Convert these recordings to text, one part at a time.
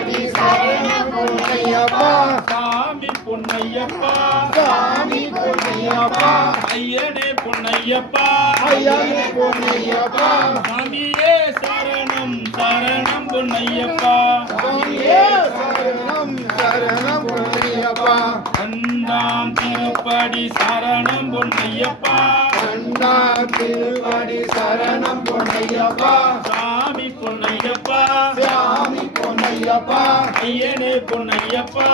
திருப்பதி சரணம் பொன்னையப்பா சாமி பொன்னையப்பா சாமி பொன்னையப்பா ஐயனே பொன்னையப்பா ஐயனே பொன்னையப்பா சாமியே சரணம் சரணம் பொன்னையப்பா சாமியே சரணம் சரணம் பொன்னையப்பா அண்ணாம் திருப்படி சரணம் பொன்னையப்பா அண்ணாம் திருப்படி சரணம் பொன்னையப்பா சாமி பொன்னையப்பா சாமி பொன்னையப்பா ஐயனே பொன்னையப்பா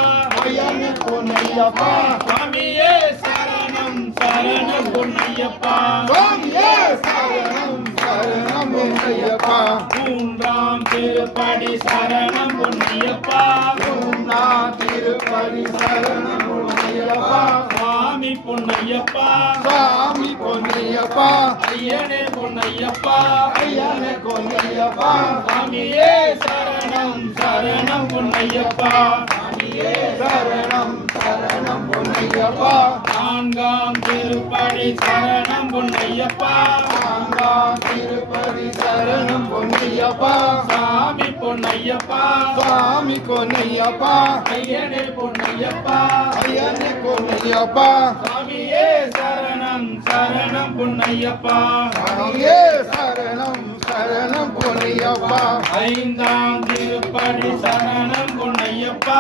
ஐயனே பொன்னையப்பா சாமியே சரணம் சரணம் பொன்னையப்பா சாமியே சரணம் சரணம் பொன்னையப்பா மூன்றாம் திருப்படி சரணம் பொன்னையப்பா மூன்றாம் திருப்பதி சரணம் பொன்னையப்பா சாமி பொன்னையப்பா சாமி பொன்னையப்பா ஐயனே பொன்னையப்பா ஐயனே பொன்னையப்பா சாமியே சரணம் சரணம் பொன்னையப்பா சாமியே சரணம் சரணம் பொன்னையப்பா நான்காம் திருப்படி சரணம் பொன்னையப்பா நான்காம் திருப்பதி சரணம் பொன்னையப்பா சாமி பொன்னையப்பா சாமி பொன்னையப்பா ஐயனே பொன்னையப்பா ஐயனே பொன்னையப்பா சாமியே சரணம் சரணம் பொன்னையப்பா சாமியே சரணம் சரணம் பொன்னையப்பா ஐந்தாம் திருப்படி சரணம் பொன்னையப்பா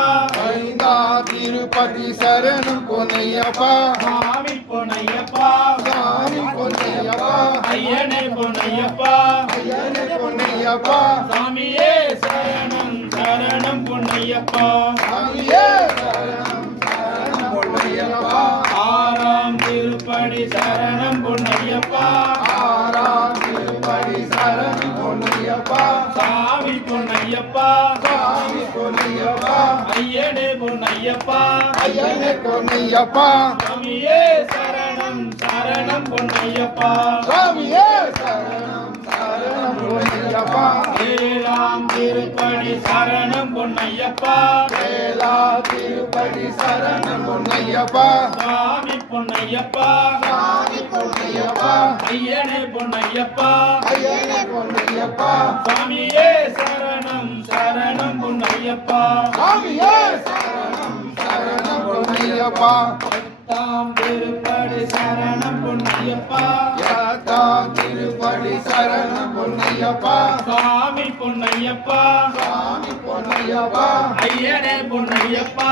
ஐந்தாம் திருப்பதி சரணம் பொன்னையப்பா சாமி பொன்னையப்பா சாமி பொன்னையப்பா ஐயனே பொன்னையப்பா ஐயனே பொன்னையப்பா சாமியே சரணம் சரணம் பொன்னையப்பா சாமியே சரணம் சரணம் பொன்னையப்பா ஆறாம் திருப்படி சரணம் பொன்னையப்பா ஆறாம் திருப்பதி சரணம் பொன்னையப்பா சாமி பொன்னையப்பா சாமி பொன்னையப்பா ஐயனே பொன்னையப்பா ஐயனே பொன்னையப்பா சாமியே சரணம் சரணம் பொன்னையப்பா சாமியே சரணம் சரணம் பொன்னையப்பா ஏழாம் திருப்படி சரணம் பொன்னையப்பா வேளா திருப்பதி சரணம் பொன்னையப்பா சாமி பொன்னையப்பா சாமி பொன்னையப்பா ஐயனே பொன்னையப்பா ஐயனே பொன்னையப்பா சாமியே சரணம் சரணம் பொன்னையப்பா சாமியே சரணம் சரணம் பொன்னையப்பா எட்டாம் திருப்படி சரணம் பொன்னையப்பா யாத்தாம் திருப்பதி சரணம் பொன்னையப்பா சாமி பொன்னையப்பா சாமி பொன்னையப்பா ஐயனே பொன்னையப்பா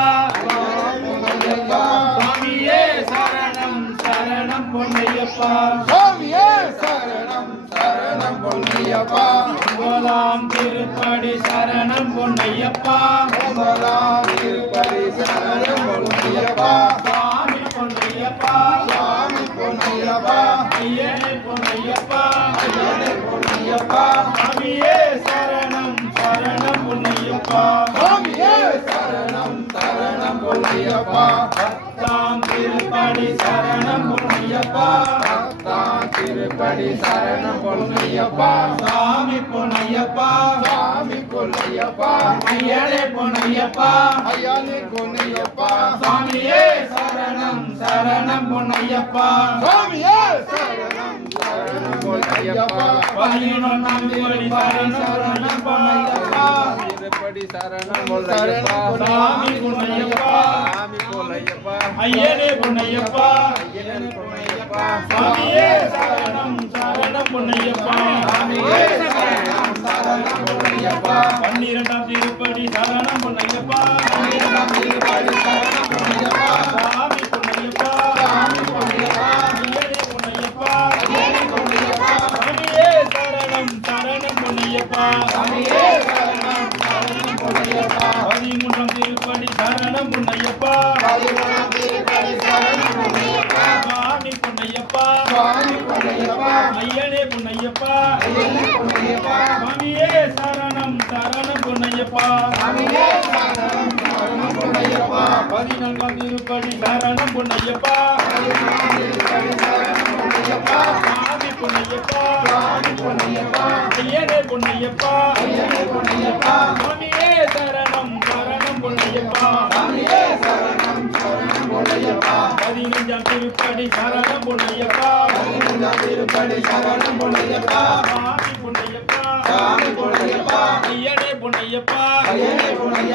பொன்னையப்பா சாமியே சரணம் சரணம் பொன்னையப்பா சாமியே சரணம் சரணம் பொன்னையப்பா ஒன்பதாம் திருப்படி சரணம் பொன்னையப்பா ஒன்பதாம் திருப்பதி சரணம் பொன்னையப்பா சாமி பொன்னையப்பா சாமி பொன்னையப்பா ஐயனே பொன்னையப்பா ஐயனே பொன்னையப்பா சாமியே சரணம் சரணம் பொன்னையப்பா சாமியே சரணம் சரணம் பொன்னையப்பா பத்தாம் திருப்படி சரணம் பொன்னையப்பா பத்தாம் திருப்படி சரணம் பொன்னையப்பா சாமி பொன்னையப்பா சாமி பொன்னையப்பா ஐயனே பொன்னையப்பா ஐயனே பொன்னையப்பா சாமியே சரணம் சரணம் பொன்னையப்பா சாமியே சரணம் சரணம் பொன்னையப்பா பதினொன்றாம் திருப்படி சரணம் பொன்னையப்பா திருப்படி சரணம் சரணம் சாமி பொன்னையப்பா சாமி போலையப்பா ஐயனே பொன்னையப்பா ஐயனே பொன்னையப்பா சாமியே சரணம் சரணம் பொன்னையப்பா சாமியே சரணம் சரணம் பொன்னையப்பா பன்னிரண்டாம் திருப்படி சரணம் பொன்னையப்பா பன்னிரண்டாம் திருப்படி சரணம் பொன்னையப்பா சாமி பொன்னையப்பா சாமி பொன்னையப்பா ஐயனே பொன்னையப்பா ஐயனே பொன்னையப்பா சாமியே சரணம் சரணம் பொன்னையப்பா சாமியே சரணம் சரணம் பொன்னையப்பா பதிமூன்றாம் திருப்படி சரணம் பொன்னையப்பா பதிமூணாம் திருப்படி சரணம் பொன்னையப்பா சாமி பொன்னையப்பா சாமி பொன்னையப்பா ஐயனே பொன்னையப்பா ஐயனே பொன்னையப்பா சாமியே சரணம் சரணம் பொன்னையப்பா சாமியே சரணம் சரணம் பொன்னையப்பா பதினான்காம் திருப்படி சரணம் பொன்னையப்பா பதிமூணாம் திருப்படி சரணம் பொன்னையப்பா சாமி பொன்னையப்பா சாமி பொன்னையப்பா ஐயனே பொன்னையப்பா ஐயனே பொன்னையப்பா சாமியே சரணம் சரணம் பொன்னையப்பா சாமியே சரணம் சரணம் பொன்னையப்பா பதினைஞ்சாம் திருப்படி சரணம் பொன்னையப்பா பதிமூணாம் திருப்படி சரணம் பொன்னையப்பா சாமி பொன்னையப்பா சாமி பொன்னையப்பா ஐயனே பொன்னையப்பா ஐயனே பொன்னையப்பா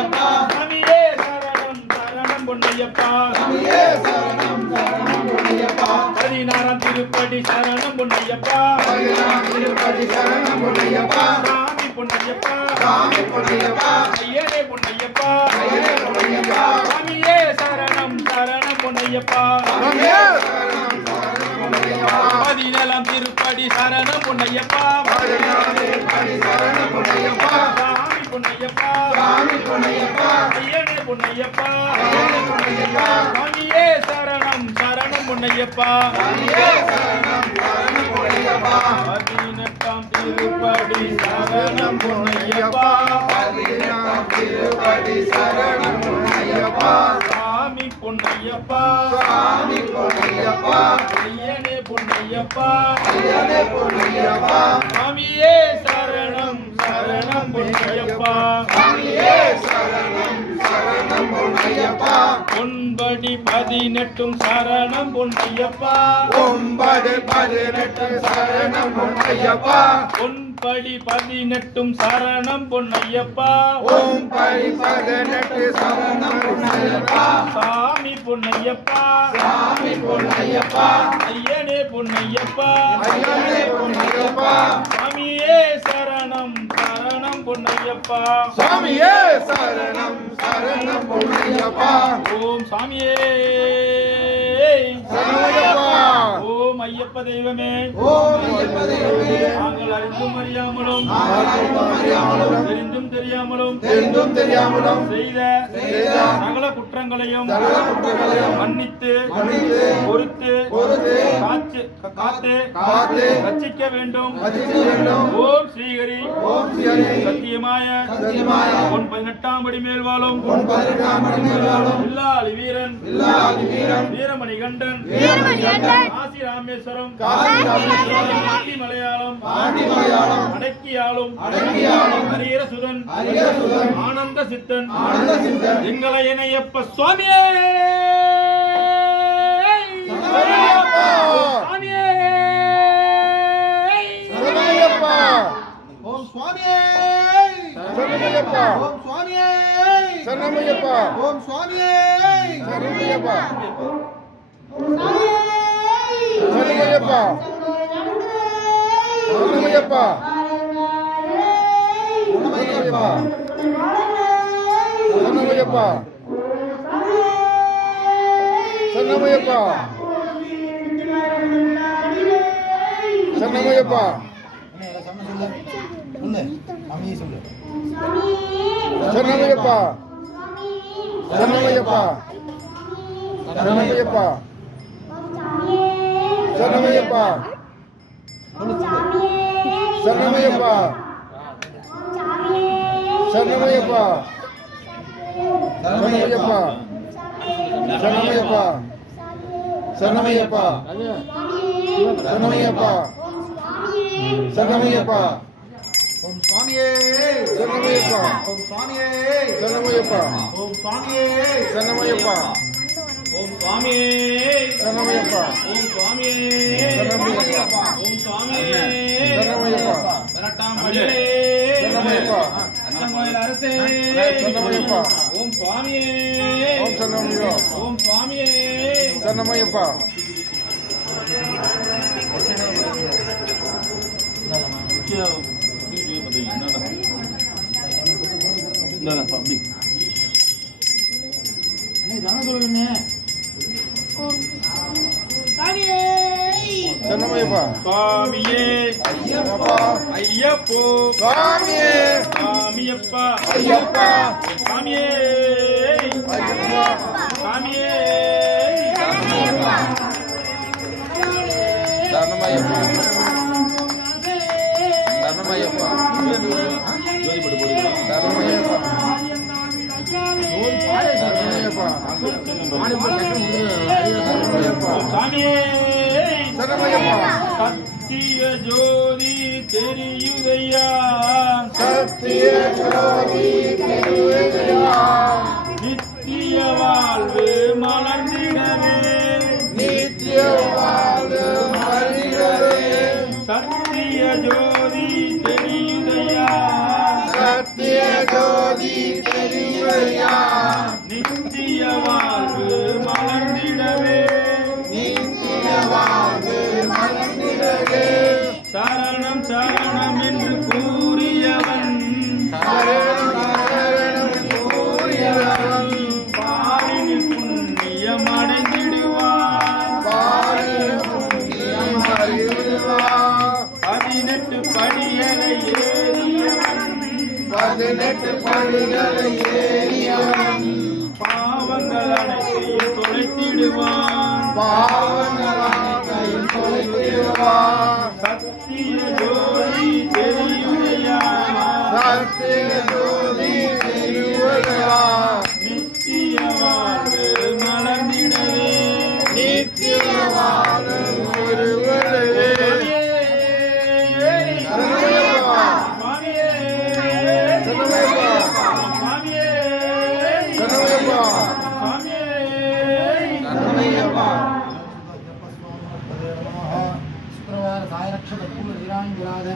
திருப்படி சரணம் பொன்னையப்பா பதினாம் திருப்பதி சரணம் பொன்னையப்பா சாமி பொன்னையப்பா சாமி பொன்னையப்பா ஐயனே பொன்னையப்பா ஐயனே பொன்னையப்பா சாமியே சரணம் சரணம் பொன்னையப்பா சாமியே சரணம் சரணம் பொன்னையப்பா பதினேழாம் திருப்படி சரணம் பொன்னையப்பா பதினாம் திருப்பதி சரணம் பொன்னையப்பா சாமி பொன்னையப்பா சாமி பொன்னையப்பா ஐயனே பொன்னையப்பா ஐயனே பொன்னையப்பா சாமியே சரணம் சரணம் பொன்னையப்பா சாமியே சரணம் சரணம் பொன்னையப்பா பதினெட்டாம் திருப்படி சரணம் பொன்னையப்பா பதினாம் திருப்பதி சரணம் பொன்னையப்பா சாமி பொன்னையப்பா சாமி பொன்னையப்பா ஐயனே பொன்னையப்பா ஐயனே பொன்னையப்பா சாமியே சரணம் சரணம் பொன்னையப்பா சாமியே சரணம் சரணம் பொன்னையப்பா பொன்படி 18 சரணம் பொன்னையப்பா 9 18 சரணம் பொன்னையப்பா பொன்படி 18 சரணம் பொன்னையப்பா ஓம் படி 18 சரணம் பொன்னையப்பா சாமி பொன்னையப்பா சாமி பொன்னையப்பா ஐயனே பொன்னையப்பா ஐயனே பொன்னையப்பா சாமியே சரணம் சரணம் பொன்னையப்பா சாமியே சரணம் சரணம் பொன்னையப்பா ஓம் சாமியே சரணமையப்பா ஓம் ஐயப்ப தெய்வமே ஓம் ஐயப்ப தெய்வமே நாங்கள் அறிந்தும் அறியாமலும் அறியாமலும் தெரிந்தும் தெரியாமலும் தெரிந்தும் தெரியாமலும் செய்த செய்த சகல குற்றங்களையும் சகல குற்றங்களையும் மன்னித்து மன்னித்து பொறுத்து பொறுத்து காத்து காத்து ரட்சிக்க வேண்டும் ரட்சிக்க வேண்டும். ஓம் ஸ்ரீஹரி ஓம் ஸ்ரீஹரி சத்தியமாய சத்தியமாய பொன் 18ஆம் படி மேல் வாழும் பொன் 18ஆம் படி மேல் வாழும் இல்லாளி வீரன் இல்லாதி வீரன் வீரமணிகண்டன் வீரமணிகண்டன் காசி ராமேஸ்வரம் காசி ராமேஸ்வரம் பாண்டி மலையாளம் பாண்டி மலையாளம் அடக்கியாளும் அடக்கியாளும் ஹரிஹரசுதன் ஹரிஹரசுதன் ஆனந்த சித்தன் ஆனந்த சித்தன் எங்களை இணையப்ப சுவாமியே சரணமையப்பா. சுவாமியே சரணமையப்பா ஓம் சுவாமியே சரணமையப்பா ஓம் சுவாமியே சரணமையப்பா ஓம் சுவாமியே சரணமையப்பா சரணமையப்பா சரணமையப்பா சரணமையப்பா சரணமையப்பா சரணமையப்பா சரணமையப்பா சொல்லு அம்மியே சொல்லு சரணமையப்பா சரணமையப்பா சரணமையப்பா சரணமையப்பா சரணமையப்பா சரணமையப்பா சரணமையப்பா சரணமையப்பா சரணமையப்பா சரணமையப்பா சரணமையப்பா ஓம் சுவாமியே சரணமையப்பா ஓம் சுவாமியே சரணமையப்பா ஓம் சுவாமியே சரணமையப்பா ஓம் சுவாமியே சரணமையப்பா ஓம் சுவாமியே சரணமையப்பா ஓம் சுவாமியே சரணமையப்பா பதினெட்டாம் படியிலே சரணமையப்பா அச்சங்கோயில் அரசே சரணமையப்பா ஓம் சுவாமியே ஓம் சரணமையா ஓம் சுவாமியே சரணமையப்பா அண்ணே தான சொல்லுங்க சரணமையப்பா சுவாமியே ஐயப்பா ஐயப்போ சுவாமியே சாமியப்பா ஐயப்பா சாமியே ஐயப்பா சாமியே சரணமையப்பா சரணமையப்பா சரணமையப்பா சரணமையப்பா சரணமையப்பா சாமியே சரணமையப்பா சத்திய ஜோதி தெரியுதையா சத்திய ஜோதி திருவிதையா நித்திய வாழ்வு மலர்ந்திடவே நித்திய வாழ்வு மறிகவே சத்திய ஜோதி தெரியுதையா சத்திய ஜோதி தெரிவிதையா நித்திய வாழ்வு மலர்ந்திடவே நித்திய வாழ்வு மறிகவே சரணம் என்று கூறியவன் பாரினில் புண்ணியம் அடைந்திடுவான் 18 படிகளை ஏறியவன் பாவங்கள் அனைத்தையும் தொலைத்திடுவான் சத்திய ஜோதி தெரியுதையா நித்திய வாழ்வு மலர்ந்திடவே शुक्रवार साय रक्षक पूर्ण निरांग विराज